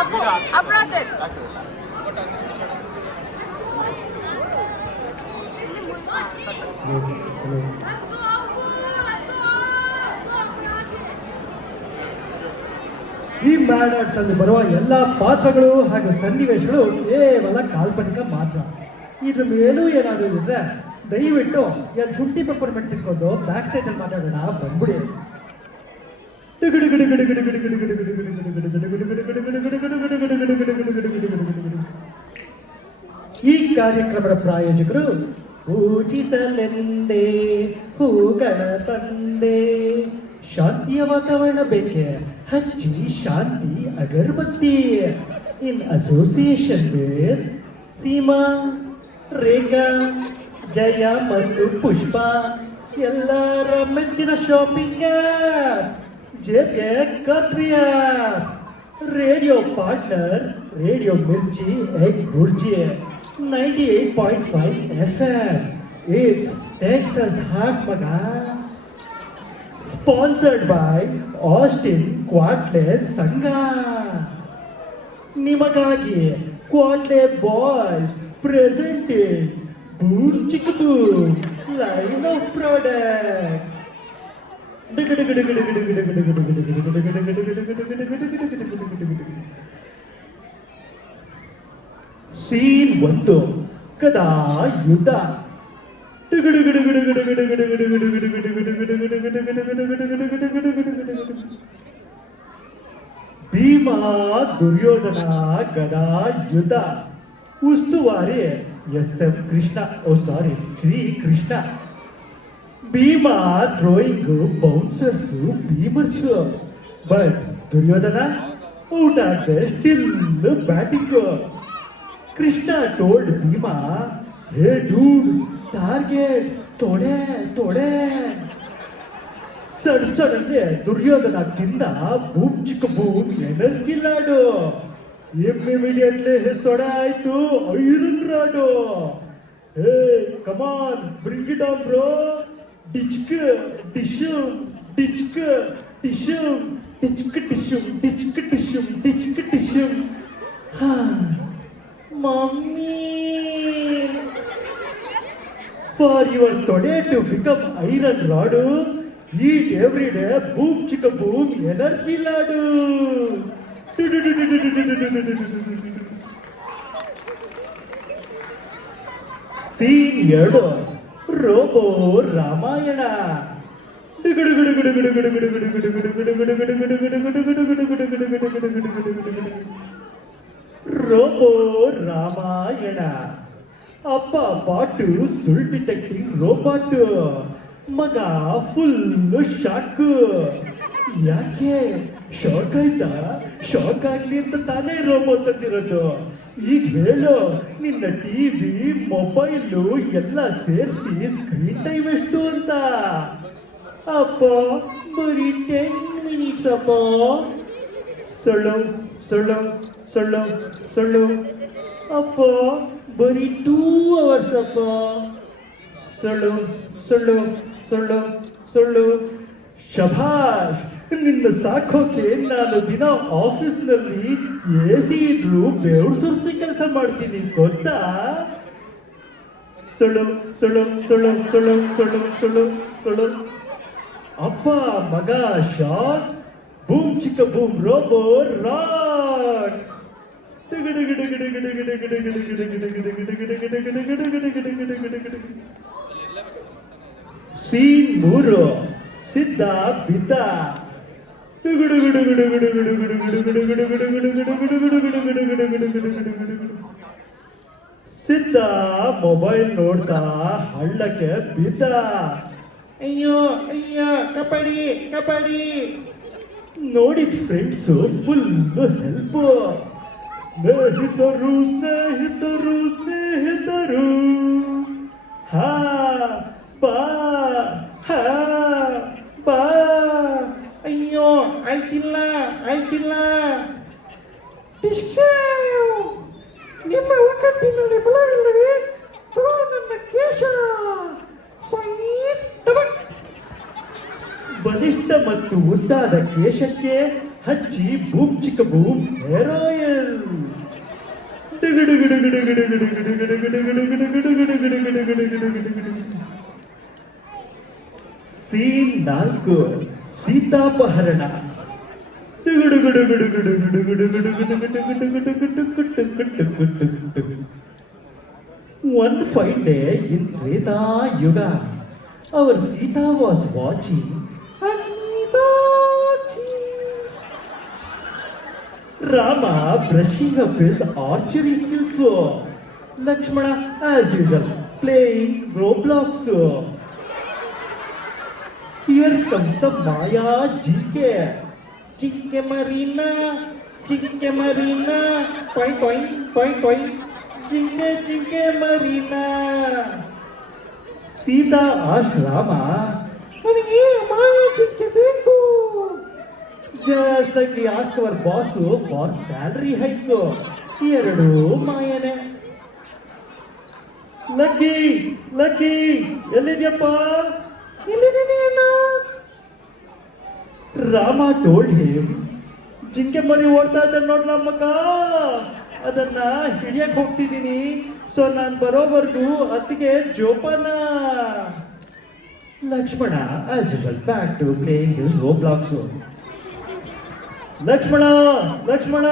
ಅಪ್ಪು ಅಪ್ರಾಜೆಕ್ಟ್ ಈ mad arts ಅಲ್ಲಿ ಬರುವ ಎಲ್ಲ ಪಾತ್ರಗಳು ಹಾಗೂ ಸನ್ನಿವೇಶಗಳು ಕೇವಲ ಕಾಲ್ಪನಿಕ ಮಾತ್ರ. ಇದ್ರ ಮೇಲೂ ಏನಾದರೂ ಇದ್ರೆ ದಯವಿಟ್ಟು ಎರಡು ಶುಂಠಿ ಪೆಪ್ಪರ್ಮೆಂಟ್ ತಿನ್ಕೊಂಡು ಬ್ಯಾಕ್ ಸ್ಟೇಜ್ ಅಲ್ಲಿ ಮಾತಾಡೋಣ, ಬಂದ್ಬಿಡಿ. ಈ ಕಾರ್ಯಕ್ರಮದ ಪ್ರಾಯೋಜಕರು ಪೂಜಿಸಲೆಂದೇ ಹೂಗಳ ತಂದೆ. ಶಾಂತಿಯ ವಾತಾವರಣ ಬೇಕೆ, ಹಚ್ಚಿ Shanti agarbatti. In association with Seema, Rekha, Jaya ಮತ್ತು ಪುಷ್ಪ, ಎಲ್ಲರ ಮೆಚ್ಚಿನ shopping JK Katriya. Radio partner radio Mirchi egg bhurji 98.5 FM. It's Texas hot ಮಗ. ಸ್ಪಾನ್ಸರ್ಡ್ ಬೈ ಆಸ್ಟಿನ್ ಕ್ವಾಟ್ಲೆ ಸಂಘ. ನಿಮಗಾಗಿ ಕ್ವಾಟ್ಲೆ ಬಾಯ್ಸ್ ಪ್ರೆಸೆಂಟಿಂಗ್ ಬೂಮ್ ಚಿಕ್ಕ boom line of products. Scene 1 ಕದಾ ಯುದ್ಧ. ಭೀಮ ದುರ್ಯೋಧನ ಗದಾ ಯುದ್ಧ. ಉಸ್ತುವಾರಿ SM. Krishna, Shri Krishna. Bhima throwing bouncers beamers, but Duryodhana out ಆಗದೆ still batting. Krishna told Bhima, ಹೇ ಡೂಡ್, ಟಾರ್ಗೆಟ್ ತೊಡೆ. ಸಡನ್ಗೆ ದುರ್ಯೋಧನ ತಿಂದ ಬೂಮ್ ಚಿಕ್ಕ ಬೂಮ್ ಎನರ್ಜಿ ಲಾಡು. ಇಮಿಡಿಯೇಟ್ಲಿ ತೊಡೆ ಆಯ್ತು iron rod. Hey come on bring it on bro. ಡಿಚ್ಕ್ ಡಿಶುಮ್ ಡಿಚ್ಕ್ ಟಿಶುಮ್ ಡಿಚ್ಕ್ ಟಿಶುಮ್ ಡಿಚ್ಕ್ ಟಿಶುಮ್ ಡಿಚ್ಕ್ ಟಿಶುಮ್. Mummy, for your today to become iron rod, eat every day boom chicka boom energy ladu. Scene 2 robo Ramayana. Robo Ramayana. ಅಪ್ಪ ಬಾಟು ಸುಳ್ ಡಿಟೆಕ್ಟಿಂಗ್ ರೋಬೋಟ್. ಮಗ ಫುಲ್ ಶಾಕ್. ಯಾಕೆ ಶಾಕ್ ಆಯ್ತಾ? ಶಾಕ್ ಆಗ್ಲಿ ಅಂತ ತಾನೇ ರೋಬೋ ತಂದಿರೋದು. ಈಗ ಹೇಳು, ನಿನ್ನ ಟಿವಿ ಮೊಬೈಲು ಎಲ್ಲ ಸೇರಿಸಿ ಸ್ಕ್ರೀನ್ ಟೈಮ್ ಎಷ್ಟು ಅಂತ? ಅಪ್ಪ ಬರೀ 10 minutes ಅಪ್ಪ. ಸೊಳ್ಳು ಸೊಳ್ಳು ಸೊಳ್ಳು ಸೊಳ್ಳು. ಅಪ್ಪ ಬರೀ 2 hours ಅಪ್ಪ. ಸೊಳ್ಳು ಸೊಳ್ಳು ಸೊಳ್ಳು ಸೊಳ್ಳು. ಶಭಾಷ್, ನಿನ್ನ ಸಾಕೋಕೆ ನಾನು ದಿನ ಆಫೀಸ್ನಲ್ಲಿ AC ಇದ್ರು ಬೆವರು ಸುರಿಸಿ ಕೆಲಸ ಮಾಡ್ತೀನಿ ಗೊತ್ತಾ? ಸೊಳ್ಳು ಸೊಳ್ಳು ಸೊಳ್ಳು ಸೊಳ್ಳು ಸೊಳ್ಳು ಸೊಳ್ಳು ಸೊಳ್ಳು. ಅಪ್ಪ ಮಗ ಶಾಕ್. ಬೂಮ್ ಚಿಕ್ಕ ಬೂಮ್ ರೋಬೋ ರಾಕ್. ಸೀನ್ 3 ಸಿದ್ಧ ಬಿದ್ದ. ಸಿದ್ಧ ಮೊಬೈಲ್ ನೋಡ್ತಾ ಹಳ್ಳಕ್ಕೆ ಬಿದ್ದ. ಅಯ್ಯೋ ಅಯ್ಯ ಕಬಡ್ಡಿ ಕಬಡ್ಡಿ. ನೋಡಿದ ಫ್ರೆಂಡ್ಸು ಫುಲ್ ಹೆಲ್ಪ್. ಸ್ನೇಹಿತರು ಸ್ನೇಹಿತರು ಸ್ನೇಹಿತರು, ಹಾ ಬಾ ಹಾ ಬಾ. ಅಯ್ಯೋ ಆಯ್ತಿಲ್ಲ ಆಯ್ತಿಲ್ಲ. ನಿಮ್ಮ ಒಕ್ಕಟ್ಟಿನಲ್ಲಿ ಬಲವಿಲ್ಲವೇ? ತಗೋ ನನ್ನ ಕೇಶ. ಬಲಿಷ್ಠ ಮತ್ತು ಉದ್ದಾದ ಕೇಶಕ್ಕೆ ಹಚ್ಚಿ ಬೂಮ್ ಚಿಕ್ಕ ಬೂಮ್ ಹೇರ್ ಆಯಿಲ್. ಸೀನ್ 4 ಸೀತಾಪಹರಣ. One fine day in Treta Yuga, our Sita was watching Agnisachi. Rama brushing up his archery skills. Lakshmana, as usual, playing Roblox. Here comes the Maya GK. Chikke Marina, point, point. Jinke Marina. Sita asked Rama, "Nanige Maya jinke beku." Just like we asked our boss for salary hike. Eradu Mayane. Lucky, ಎಲ್ಲಿದ್ಯಪ್ಪ? ಇಲ್ಲಿದ್ದೀನಿ ಅಣ್ಣ. Rama told him, ಜಿಂಕೆ ಮರಿ ಓಡ್ತಾ ಇದ್ದ ನೋಡ್ಲ ಮಗ, ಅದನ್ನ ಹಿಡಿಯಕ್ ಹೋಗ್ತಿದ್ದೀನಿ, so ನಾನು ಬರೋವರೆಗೂ ಅತ್ತಿಗೆ ಜೋಪಾನ. Lakshmana as usual back to playing his Roblox. Lakshmana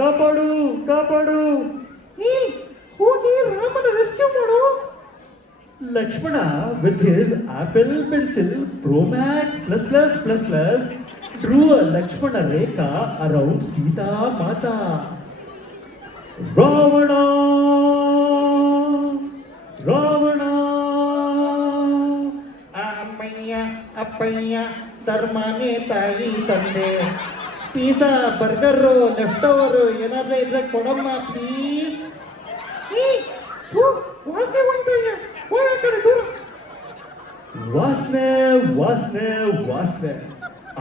ಕಾಪಾಡು. ಹೋಗಿ ರಾಮನ ರೆಸ್ಕ್ಯೂ ಮಾಡು. Lakshmana with his Apple Pencil Pro Max ++++ drew a Lakshmana Rekha around Sita Mata. Ravana, ಅಪ್ಪಯ್ಯ ಧರ್ಮನೇ ತಾಯಿ ತಂದೆ. ಪಿಜ್ಜಾ ಬರ್ಗರು ಲೆಫ್ಟ್ ಓವರು ಏನಾದ್ರೂ ಇದ್ರೆ ಕೊಡಮ್ಮ ಪ್ಲೀಸ್. ವಾಸನೆ ಹೊಂಟಯ್ಯ, ಹೋಗ ಕಡೆ ದೂರ. ವಾಸನೆ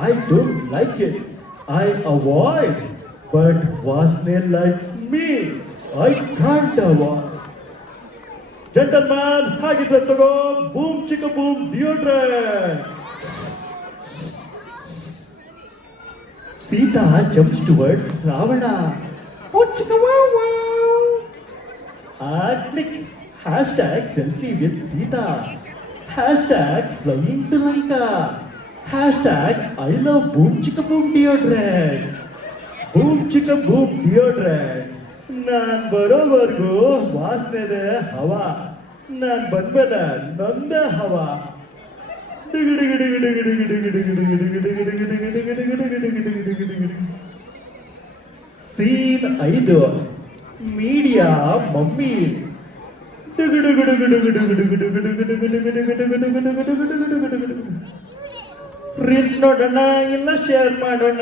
I don't like it. I avoid. But Vasne likes me. I can't avoid. Gentleman, ಹಾಗಿದ್ರೆ ತಗೋ ಬೂಮ್ ಚಿಕ್ಕ boom deodorant. Sita jumps towards Ravana. Oh chicka wow. Click. #selfie with Sita. #flying to Lanka. #I love boom chicka boom deodorant. Boom ಚಿಕ್ಕ boom deodorant. ನಾನ್ ಬರೋವರೆಗೂ ವಾಸನೆ ಹವಾ, ನಾನ್ ಬಂದ್ಮೇಲೆ ನಂದೇ ಹವಾ. Scene 5 media mummy. ರೀಲ್ಸ್ ನೋಡೋಣ ಇಲ್ಲ ಶೇರ್ ಮಾಡೋಣ.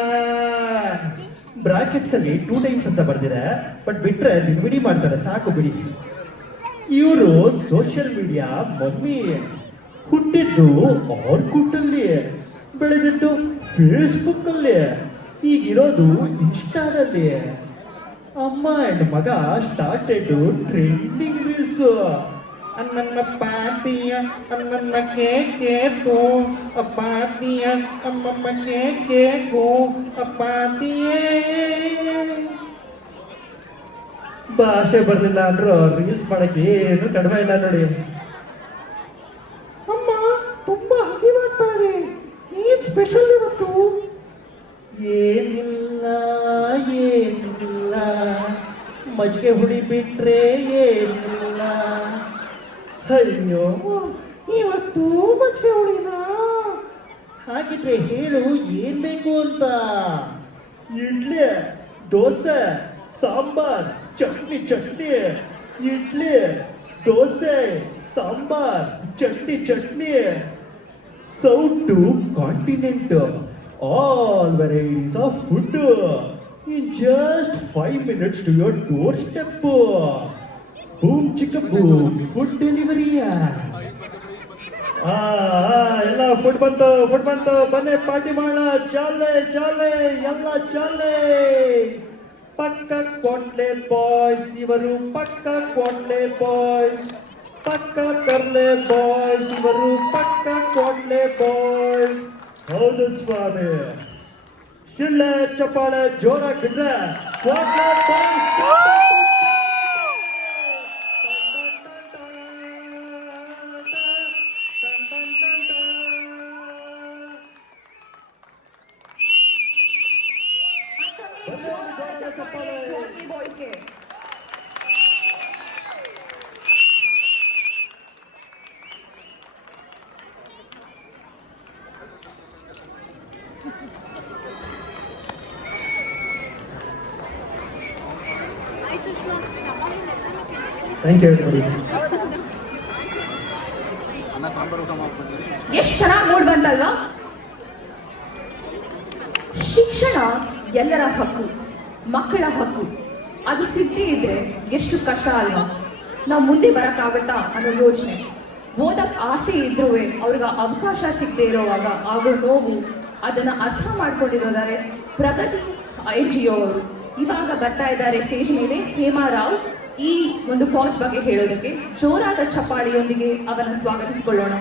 ಬ್ರಾಕೆಟ್ಸ್ ಅಲ್ಲಿ 2 ಟೈಮ್ಸ್ ಅಂತ ಬರ್ದಿದೆ, ಬಟ್ ಬಿಟ್ರೆ ದಿನವಿಡೀ ಮಾಡ್ತಾರೆ, ಸಾಕು ಬಿಡಿ. ಇವರು ಸೋಷಿಯಲ್ ಮೀಡಿಯಾ ಮಮ್ಮಿ. ಹುಟ್ಟಿದ್ದು ಆರ್ಕುಟ್ ಅಲ್ಲಿ, ಬೆಳೆದಿದ್ದು ಫೇಸ್ಬುಕ್ ಅಲ್ಲಿ, ಈಗಿರೋದು ಇನ್ಸ್ಟಾದಲ್ಲಿ. ಅಮ್ಮ ಅಂಡ್ ಮಗ ಸ್ಟಾರ್ಟೆಡ್ ಟ್ರೆಂಡಿಂಗ್ ರೀಲ್ಸ್. ನನ್ನ ಪಾತಿಯ ನನ್ನ ಕೇಕು ಅಪ್ಪಾತಿಯ ಅಮ್ಮಮ್ಮ ಕೇಕು ಅಪ್ಪಾತಿಯೇ. ಭಾಷೆ ಬರಲಿಲ್ಲ ಅಂದ್ರೂ ರೀಲ್ಸ್ ಮಾಡಕ್ಕೆ ಏನು ಕಡಿಮೆ ಇಲ್ಲ ನೋಡಿ. ಅಮ್ಮ ತುಂಬಾ ಹಸಿವಾಗ್ತಾರೆ, ಏನ್ ಸ್ಪೆಷಲ್ ಇವತ್ತು? ಏನಿಲ್ಲ ಮಜ್ಜಿಗೆ ಹುಡಿ ಬಿಟ್ರೆ ಏನಿಲ್ಲ. ಅಯ್ಯೋ ಇವತ್ತು ಮಜ್ಜಿಗೆ ಹುಡಿನ? ಹಾಗಿದ್ರೆ ಹೇಳು ಏನ್ ಬೇಕು ಅಂತ. Idli, dosa, sambar, chutney. Idli, dosa, sambar, chutney. South to continent, all varieties of food in just 5 minutes to your doorstep. Boom chicka boom, food delivery. ಎಲ್ಲ ಫುಡ್ ಬಂತು, ಬನ್ನಿ ಪಾರ್ಟಿ ಮಾಡೋಣ. ಚಾಲೆ ಎಲ್ಲ ಚಾಲೆ. ಪಕ್ಕ ಕೋಟ್ಲೆ ಬಾಯ್ಸ್ ಇವರು, ಪಕ್ಕ ಕೋಟ್ಲೆ ಬಾಯ್ಸ್. ಪಕ್ಕ ಕರ್ಲೆ ಬಾಯ್ಸ್ ಇವರು, ಪಕ್ಕ ಕೋಟ್ಲೆ ಬಾಯ್ಸ್. ಹೌದು ಸ್ವಾಮಿ. ಶಿಳ್ಳೆ ಚಪ್ಪಾಳೆ ಜೋರಾಗಿದ್ರೆ ಥ್ಯಾಂಕ್ ಯು ಎವ್ರಿಬಡಿ. ಎಷ್ಟು ಚೆನ್ನಾಗಿ ಮೂಡ್ ಬಂತಲ್ವಾ? ಶಿಕ್ಷಣ ಎಲ್ಲರ ಹಕ್ಕು, ಮಕ್ಕಳ ಹಕ್ಕು. ಅದು ಸಿಗದೇ ಇದ್ರೆ ಎಷ್ಟು ಕಷ್ಟ ಅಲ್ವಾ? ನಾವು ಮುಂದೆ ಬರೋಕ್ಕಾಗತ್ತಾ ಅನ್ನೋ ಯೋಚನೆ. ಓದಕ್ ಆಸೆ ಇದ್ರೂ ಅವ್ರಿಗೆ ಅವಕಾಶ ಸಿಗದೆ ಇರೋವಾಗ ಆಗೋ ನೋವು, ಅದನ್ನ ಅರ್ಥ ಮಾಡ್ಕೊಂಡಿರೋದಾರೆ ಪ್ರಗತಿ NGO ಅವರು. ಇವಾಗ ಬರ್ತಾ ಇದ್ದಾರೆ ಸ್ಟೇಜ್ ಮೇಲೆ ಹೇಮಾ ರಾವ್ ಈ ಒಂದು ಕಾಸ್ ಬಗ್ಗೆ ಹೇಳೋದಕ್ಕೆ. ಜೋರಾದ ಚಪ್ಪಾಳಿಯೊಂದಿಗೆ ಅವರನ್ನು ಸ್ವಾಗತಿಸಿಕೊಳ್ಳೋಣ.